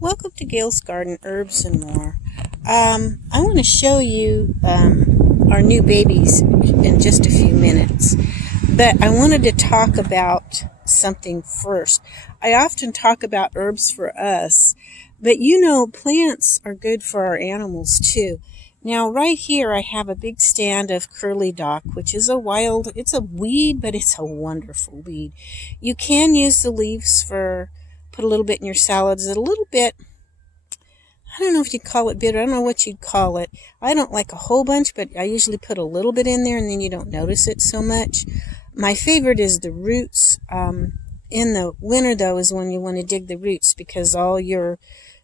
Welcome to Gail's Garden, Herbs and More. I want to show you our new babies in just a few minutes, but I wanted to talk about something first. I often talk about herbs for us, but plants are good for our animals too. Now, right here, I have a big stand of curly dock, which is it's a weed, but it's a wonderful weed. You can use the leaves put a little bit in your salads, a little bit, I don't know if you'd call it bitter, I don't know what you'd call it. I don't like a whole bunch, but I usually put a little bit in there and then you don't notice it so much. My favorite is the roots. In the winter, though, is when you want to dig the roots because all your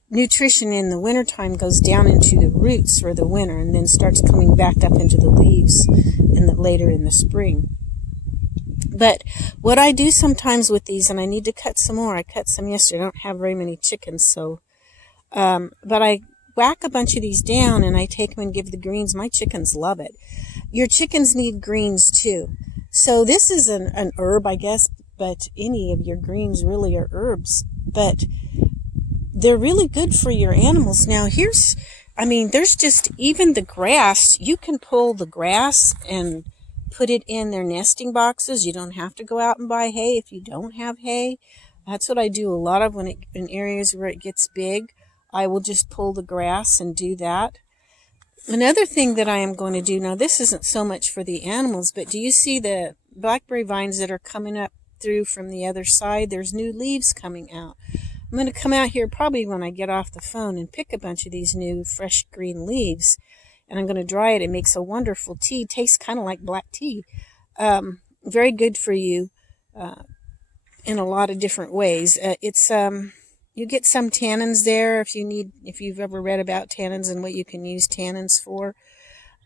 nutrition in the wintertime goes down into the roots for the winter and then starts coming back up into the leaves later in the spring. But what I do sometimes with these, and I need to cut some more, I cut some yesterday, I don't have very many chickens, but I whack a bunch of these down and I take them and give the greens. My chickens love it. Your chickens need greens too. So this is an herb, I guess, but any of your greens really are herbs. But they're really good for your animals. Now there's just even the grass. You can pull the grass and put it in their nesting boxes. You don't have to go out and buy hay if you don't have hay. That's what I do a lot of in areas where it gets big. I will just pull the grass and do that. Another thing that I am going to do, now this isn't so much for the animals, but do you see the blackberry vines that are coming up through from the other side? There's new leaves coming out. I'm going to come out here probably when I get off the phone and pick a bunch of these new fresh green leaves. And I'm going to dry it. It makes a wonderful tea. It tastes kind of like black tea. Very good for you in a lot of different ways. You get some tannins there if you've ever read about tannins and what you can use tannins for.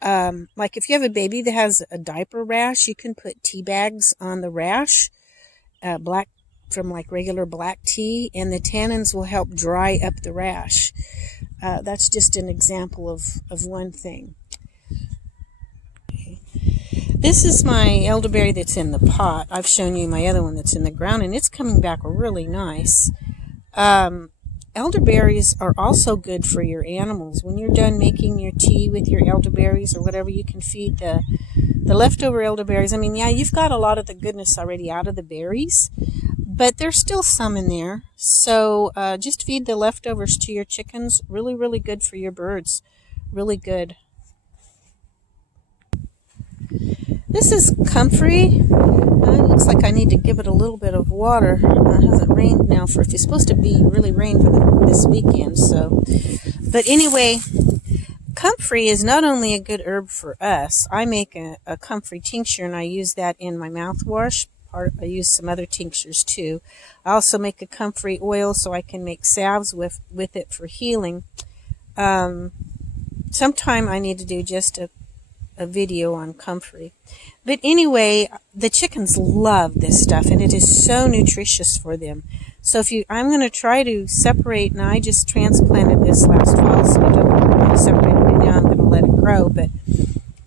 Like if you have a baby that has a diaper rash, you can put tea bags on the rash, from like regular black tea, and the tannins will help dry up the rash. That's just an example of one thing. This is my elderberry that's in the pot. I've shown you my other one that's in the ground, and it's coming back really nice. Elderberries are also good for your animals. When you're done making your tea with your elderberries or whatever, you can feed the leftover elderberries. You've got a lot of the goodness already out of the berries, but there's still some in there. So just feed the leftovers to your chickens. Really, really good for your birds. Really good. This is Comfrey. It looks like I need to give it a little bit of water. It hasn't rained now it's supposed to be really rain for this weekend. But anyway, Comfrey is not only a good herb for us. I make a Comfrey tincture and I use that in my mouthwash. I use some other tinctures too. I also make a Comfrey oil so I can make salves with it for healing. Sometime I need to do just a video on Comfrey. But anyway, the chickens love this stuff and it is so nutritious for them. So I'm going to try to separate, and I just transplanted this last fall, so I don't want to separate it right now. I'm going to let it grow. But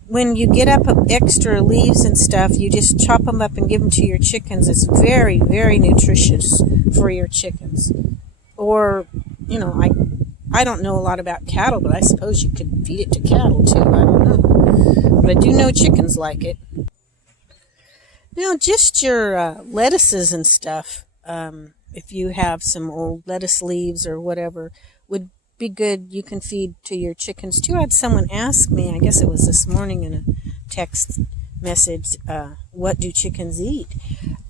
when you get up extra leaves and stuff, you just chop them up and give them to your chickens. It's very, very nutritious for your chickens. Or, I don't know a lot about cattle, but I suppose you could feed it to cattle too. I don't know. But I do know chickens like it. Now, just your lettuces and stuff, if you have some old lettuce leaves or whatever, would be good. You can feed to your chickens too. I had someone ask me, I guess it was this morning in a text message, what do chickens eat?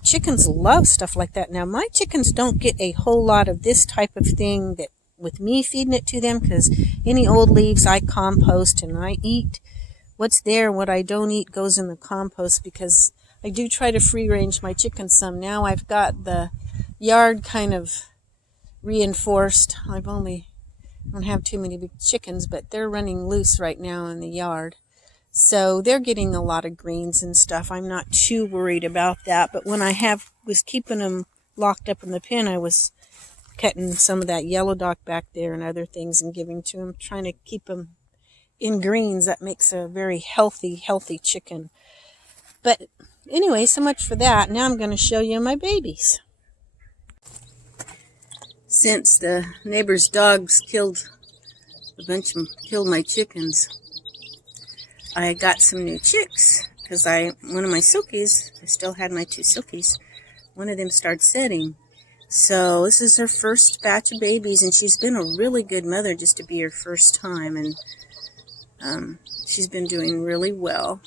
Chickens love stuff like that. Now, my chickens don't get a whole lot of this type of thing that with me feeding it to them, because any old leaves I compost and I eat. What's there, what I don't eat goes in the compost, because I do try to free range my chickens some. Now I've got the yard kind of reinforced. I don't have too many big chickens, but they're running loose right now in the yard. So they're getting a lot of greens and stuff. I'm not too worried about that. But when I was keeping them locked up in the pen, I was cutting some of that yellow dock back there and other things and giving to them, trying to keep them in greens. That makes a very healthy chicken. But anyway, so much for that. Now I'm going to show you my babies. since the neighbor's dogs killed killed my chickens. I got some new chicks because one of my silkies, I still had my 2 silkies, one of them started setting. So this is her first batch of babies, and she's been a really good mother just to be her first time, and she's been doing really well.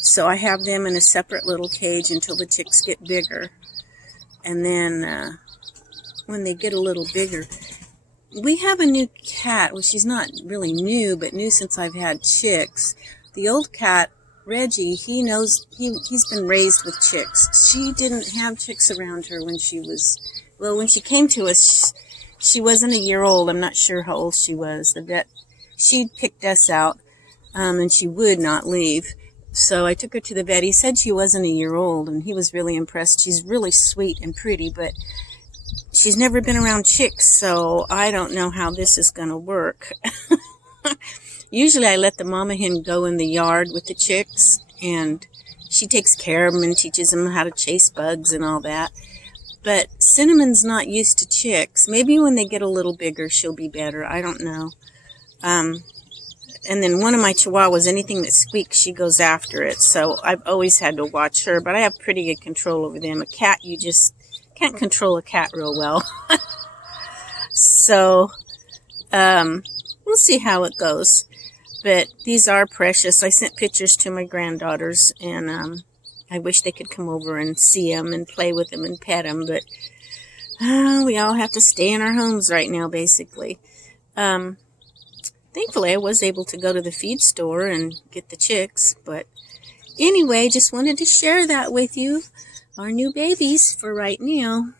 So I have them in a separate little cage until the chicks get bigger. And then when they get a little bigger, we have a new cat. Well, she's not really new, but new since I've had chicks. The old cat, Reggie, he's been raised with chicks. She didn't have chicks around her when she came to us, she wasn't a year old. I'm not sure how old she was. The vet, she picked us out, and she would not leave. So I took her to the vet. He said she wasn't a year old, and he was really impressed. She's really sweet and pretty, but she's never been around chicks, so I don't know how this is going to work. Usually I let the mama hen go in the yard with the chicks, and she takes care of them and teaches them how to chase bugs and all that. But Cinnamon's not used to chicks. Maybe when they get a little bigger, she'll be better. I don't know. And then one of my chihuahuas, anything that squeaks, she goes after it. So I've always had to watch her, but I have pretty good control over them. A cat, you just can't control a cat real well. So we'll see how it goes. But these are precious. I sent pictures to my granddaughters, and I wish they could come over and see them and play with them and pet them. But we all have to stay in our homes right now, basically. Thankfully, I was able to go to the feed store and get the chicks. But anyway, just wanted to share that with you. Our new babies for right now.